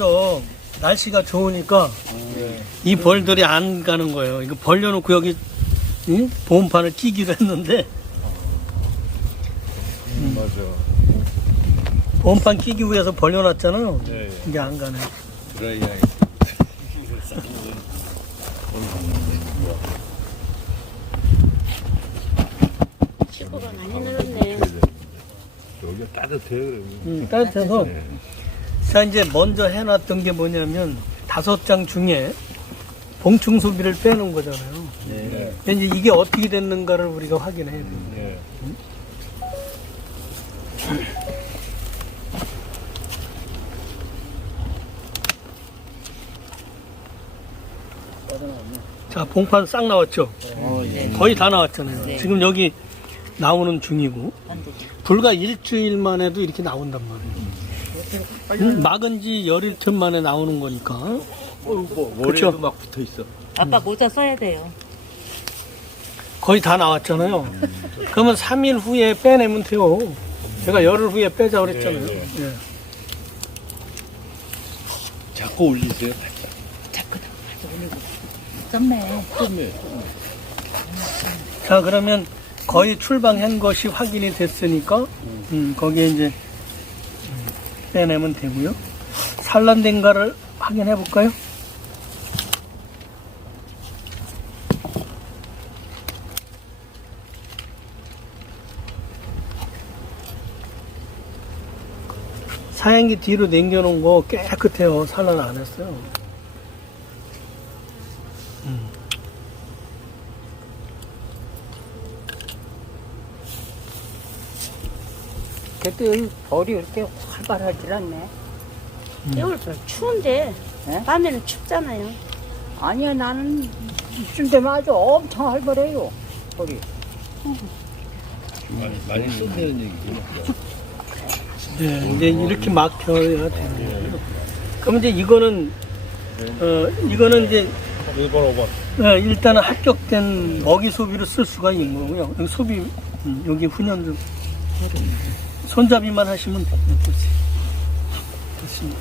저 날씨가 좋으니까 이 벌들이 안 가는 거예요. 이거 벌려놓고 여기 보온판을 끼기로 했는데 맞아. 보온판 끼기 위해서 벌려놨잖아요. 네. 이게 안 가네. 드라이 아이. 식구가 많이 늘었네. 여기가 따뜻해요. 그러면. 따뜻해서. 네. 자, 이제 먼저 해놨던 게 뭐냐면 5장 중에 봉충 소비를 빼놓은 거잖아요. 네. 이제 이게 어떻게 됐는가를 우리가 확인해야 돼요. 네. 자, 봉판 싹 나왔죠? 네. 거의 다 나왔잖아요. 네. 지금 여기 나오는 중이고, 불과 일주일 만에도 이렇게 나온단 말이에요. 막은 지 열흘 만에 나오는 거니까. 머리에도 막 붙어 있어. 아빠 모자 써야 돼요. 거의 다 나왔잖아요. 그러면 3일 후에 빼내면 돼요. 제가 열흘 후에 빼자 그랬잖아요. 네, 예. 자꾸 올리세요. 자꾸 나와서 올리고. 썸네. 좀 자, 그러면 거의 출방한 것이 확인이 됐으니까, 거기에 이제 빼내면 되고요. 산란된가를 확인해 볼까요? 사양기 뒤로 남겨놓은 거 깨끗해요. 산란 안 했어요. 그때 벌이 이렇게 활발하질 않네. 겨울철 추운데 네? 밤에는 춥잖아요. 아니야, 나는 이쯤 되면 아주 엄청 활발해요, 벌이. 많이 쏜다는 얘기구나. 네, 이제 이렇게 막혀야 되는 거예요. 그럼 이제 이거는, 이거는 이제 1번, 5번. 일단은 합격된 먹이 소비로 쓸 수가 있는 거고요. 여기 소비, 여기 훈연 좀. 손잡이만 하시면 됐습니다.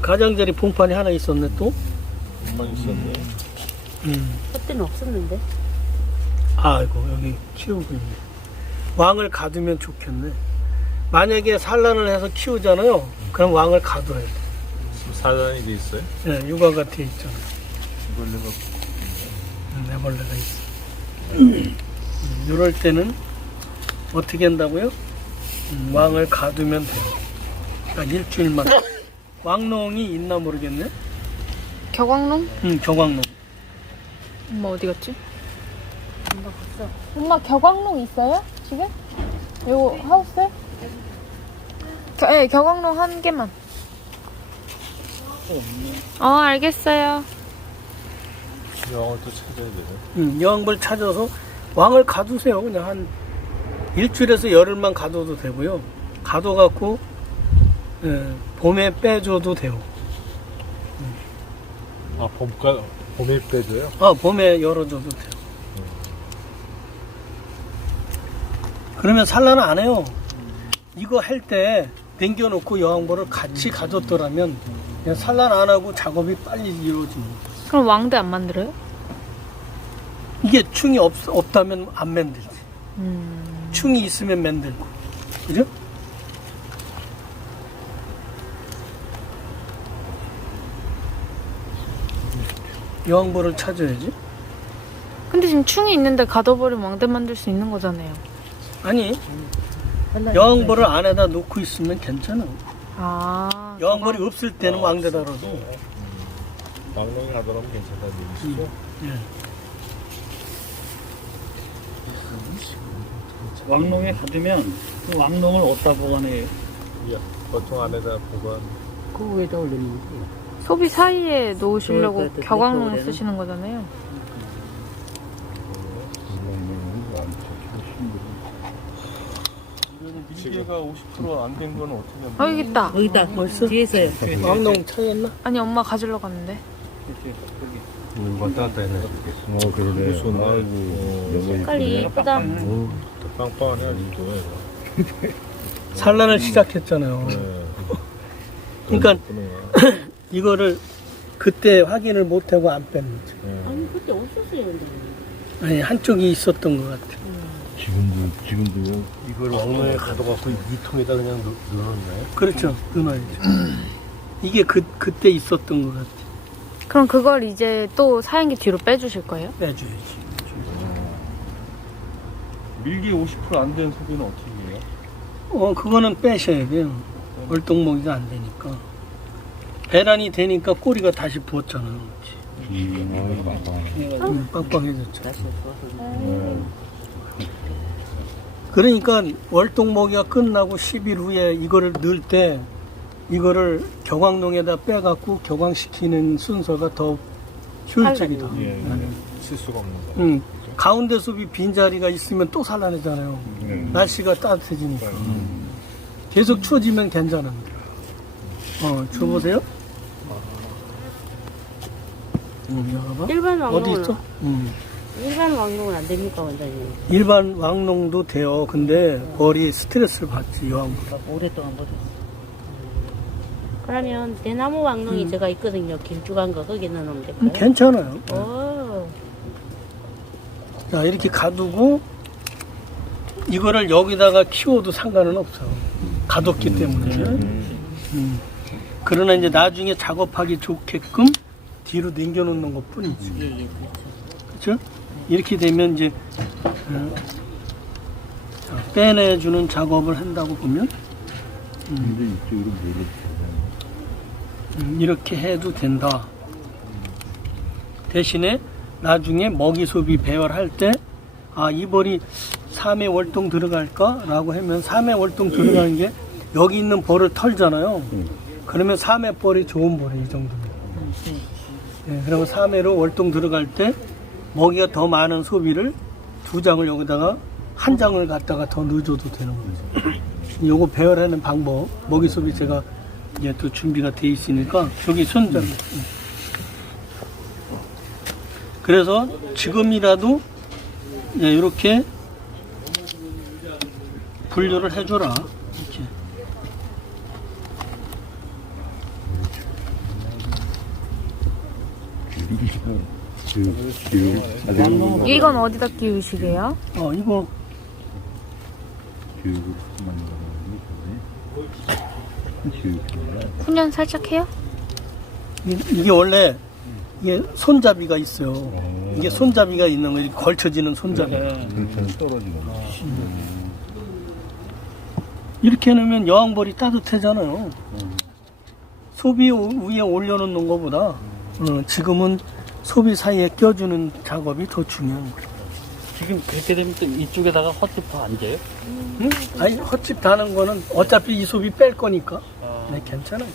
가장자리 봉판이 하나 있었네, 또. 금방 있었네. 그때는 없었는데. 아이고, 여기 키우고 있네. 왕을 가두면 좋겠네. 만약에 산란을 해서 키우잖아요. 그럼 왕을 가둬야 돼. 사단이 돼 있어요? 네, 육아가 돼 있잖아요. 이걸로 애벌레가 있어. 이럴 때는 어떻게 한다고요? 왕을 가두면 돼요. 한 일주일만. 왕농이 있나 모르겠네. 격왕농? 응, 격왕농. 엄마 어디 갔지? 엄마 봤어. 엄마 격왕농 있어요? 집에? 이거 하우스에? 네, 격왕농 한 개만. 알겠어요. 영어를 또 찾아야 되네. 여왕벌 찾아서 왕을 가두세요. 그냥 한 일주일에서 열흘만 가둬도 되고요. 가둬갖고 봄에 빼줘도 돼요. 아, 봄에 빼줘요? 봄에 열어줘도 돼요. 그러면 산란을 안 해요. 이거 할 때 남겨놓고 여왕벌을 같이 가뒀더라면 그냥 산란 안 하고 작업이 빨리 이루어집니다. 그럼 왕대 안 만들어요? 이게 충이 없다면 안 만들지. 충이 있으면 만들고. 그죠? 여왕벌을 찾아야지. 근데 지금 충이 있는데 가둬버리면 왕대 만들 수 있는 거잖아요. 아니, 여왕벌을 안에다 놓고 있으면 괜찮아. 여왕벌이 없을 때는 왕대다 그러도. 왕농이 하더라면 괜찮다는 얘기시죠? 왕농에 가두면 그 왕농을 어디다 보관해요? 보통 안에다 보관. 그 위에다 올리는 거지. 소비 사이에 놓으시려고 그럴 때 격왕농을 그래도 쓰시는 거잖아요. 밀폐가 50%안 된 건 어떻게 하면 여기 있다. 여기다 벌써? 뒤에서요. 왕농 찾았나? 아니 엄마 가지러 갔는데. 왔다 갔다 해놔. 그러네. 손 아이고, 색깔이 예쁘다. 빵빵하네 아직도. 산란을 시작했잖아요. 그러니까 이거를 그때 확인을 못하고 안 뺀 거죠. 아니 그때 없었어요. 근데. 아니 한쪽이 있었던 것 같아. 지금도. 이걸 왕릉에 가둬갖고 이 통에다 그냥 넣어놨나요? 그렇죠. 넣어야죠. 이게 그때 있었던 것 같아. 그럼 그걸 이제 또 사양기 뒤로 빼주실 거예요? 빼줘야지. 밀기 50%안 된 소비는 어떻게 해요? 그거는 빼셔야 돼요. 월동목이가 안 되니까. 배란이 되니까 꼬리가 다시 부었잖아요. 빵빵해졌죠. 그러니까 월동목이가 끝나고 10일 후에 이거를 넣을 때 이거를 격왕농에다 빼갖고 격왕시키는 순서가 더 효율적이다. 실수가 없는 거. 가운데 숲이 빈자리가 있으면 또 산란하잖아요. 날씨가 따뜻해지니까. 계속 추워지면 괜찮은데. 줘보세요. 열어봐. 일반 어디 왕농은 있어? 일반 왕농은 안 됩니까 원장님? 일반 왕농도 돼요. 근데 머리 스트레스를 받지, 여왕보다. 오랫동안 못했어. 그러면 대나무 왕농이 제가 있거든요. 길쭉한 거 거기 넣으면 될까요? 괜찮아요. 오. 자, 이렇게 가두고 이거를 여기다가 키워도 상관은 없어. 가뒀기 때문에. 그러나 이제 나중에 작업하기 좋게끔 뒤로 남겨놓는 것 뿐이지. 예, 그렇죠? 이렇게 되면 이제 자, 빼내주는 작업을 한다고 보면 이렇게 해도 된다. 대신에 나중에 먹이 소비 배열할 때 이 벌이 3회 월동 들어갈까? 라고 하면 3회 월동 들어가는 게 여기 있는 벌을 털잖아요. 그러면 3회 벌이 좋은 벌이에요. 이 정도면. 네, 그러면 3회로 월동 들어갈 때 먹이가 더 많은 소비를 2장을 여기다가 1장을 갖다가 더 넣어줘도 되는 거죠. 요거 배열하는 방법, 먹이 소비 제가 이제 또 준비가 돼 있으니까 저기 손잡이. 그래서 지금이라도 이렇게 분류를 해줘라. 이렇게. 이건 어디다 끼우시게요? 이거 훈연 살짝 해요? 이게 원래 이게 손잡이가 있어요. 이게 손잡이가 있는 거, 이렇게 걸쳐지는 손잡이. 이렇게 해놓으면 여왕벌이 따뜻하잖아요. 소비 위에 올려놓는 것보다 지금은 소비 사이에 껴주는 작업이 더 중요한 거예요. 지금 그렇게 되면 또 이쪽에다가 헛집 더 앉아요? 아니 헛집 다는 거는 어차피 이 소비 뺄 거니까 네, 괜찮아요.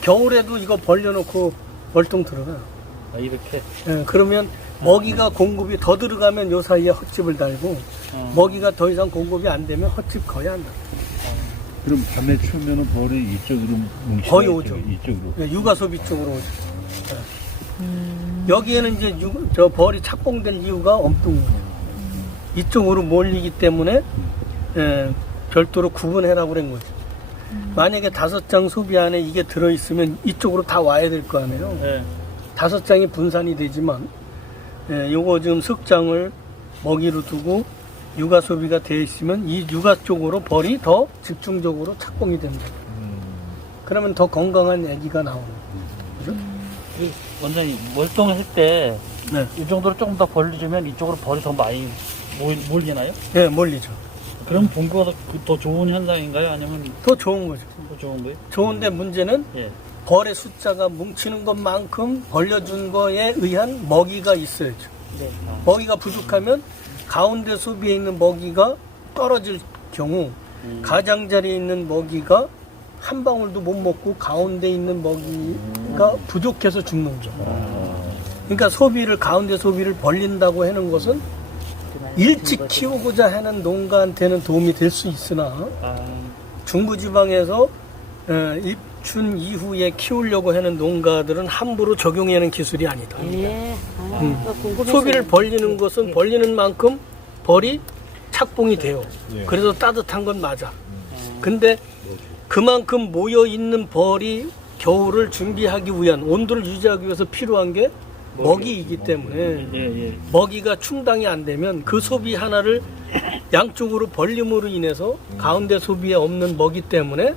겨울에도 이거 벌려놓고 월동 들어가요. 이렇게? 네, 그러면 먹이가 공급이 더 들어가면 요 사이에 헛집을 달고 먹이가 더 이상 공급이 안 되면 헛집 거의 안 달고. 그럼 밤에 추우면 벌이 이쪽으로 뭉치죠? 거의 오죠. 이쪽으로. 네, 육아 소비 쪽으로 오죠. 네. 여기에는 이제 저 벌이 착공될 이유가 없던 거예요. 이쪽으로 몰리기 때문에 별도로 구분해라고 그런 거죠. 만약에 5장 소비 안에 이게 들어있으면 이쪽으로 다 와야 될 거 아니에요. 네. 5장이 분산이 되지만 요거 지금 석장을 먹이로 두고 육아 소비가 되어 있으면 이 육아 쪽으로 벌이 더 집중적으로 착공이 된다. 그러면 더 건강한 아기가 나오는 거죠. 원장님, 월동할 때 네. 이 정도로 조금 더 벌려주면 이쪽으로 벌이 더 많이 몰리나요? 네, 몰리죠. 그럼 본거보다 더 좋은 현상인가요? 아니면 더 좋은 거죠. 더 좋은 거예요? 좋은데 문제는 예. 벌의 숫자가 뭉치는 것만큼 벌려준 거에 의한 먹이가 있어야죠. 네. 먹이가 부족하면 가운데 소비에 있는 먹이가 떨어질 경우 가장자리에 있는 먹이가 한 방울도 못 먹고 가운데 있는 먹이가 부족해서 죽는 거죠. 그러니까 소비를 가운데 소비를 벌린다고 하는 것은 일찍 키우고자 하는 농가한테는 도움이 될 수 있으나 중부지방에서 준 이후에 키우려고 하는 농가들은 함부로 적용하는 기술이 아니다. 예. 아, 궁금해서. 소비를 벌리는 것은 벌리는 만큼 벌이 착봉이 돼요. 그래서 따뜻한 건 맞아. 근데 그만큼 모여 있는 벌이 겨울을 준비하기 위한 온도를 유지하기 위해서 필요한 게 먹이이기 때문에 예, 예. 먹이가 충당이 안 되면 그 소비 하나를 양쪽으로 벌림으로 인해서 가운데 소비에 없는 먹이 때문에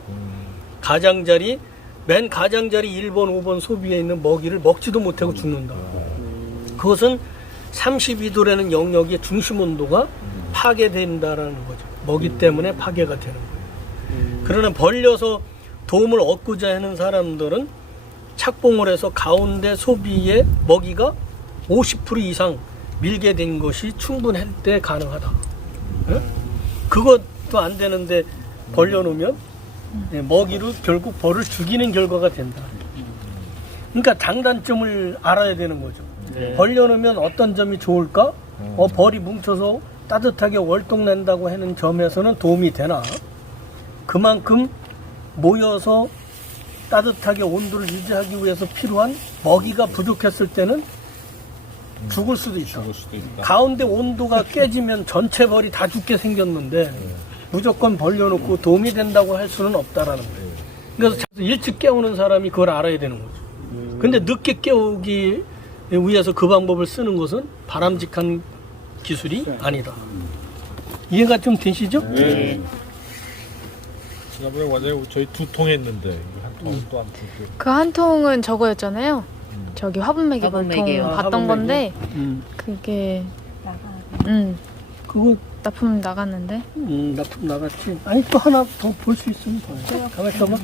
가장자리 맨 가장자리 1번, 5번 소비에 있는 먹이를 먹지도 못하고 죽는다. 그것은 32도라는 영역의 중심 온도가 파괴된다라는 거죠. 먹이 때문에 파괴가 되는 거예요. 그러나 벌려서 도움을 얻고자 하는 사람들은 착봉을 해서 가운데 소비의 먹이가 50% 이상 밀게 된 것이 충분할 때 가능하다. 예? 그것도 안 되는데 벌려놓으면 먹이로 결국 벌을 죽이는 결과가 된다. 그러니까 장단점을 알아야 되는 거죠. 벌려놓으면 어떤 점이 좋을까? 벌이 뭉쳐서 따뜻하게 월동낸다고 하는 점에서는 도움이 되나? 그만큼 모여서 따뜻하게 온도를 유지하기 위해서 필요한 먹이가 부족했을 때는 죽을 수도 있다. 가운데 온도가 깨지면 전체 벌이 다 죽게 생겼는데 무조건 벌려놓고 도움이 된다고 할 수는 없다라는 거예요. 그래서 일찍 깨우는 사람이 그걸 알아야 되는 거죠. 근데 늦게 깨우기 위해서 그 방법을 쓰는 것은 바람직한 기술이 아니다. 이해가 좀 되시죠? 네. 지난번에 완전히 저희 2통 했는데 한 통 또 한 통. 그 한 통은 저거였잖아요. 저기 화분매개 화분매개요. 볼통 아, 봤던 건데 화분매개? 그게 그거 납품 나갔는데. 납품 나갔지. 아니 또 하나 더 볼 수 있으면 봐요. 가만 있어봐.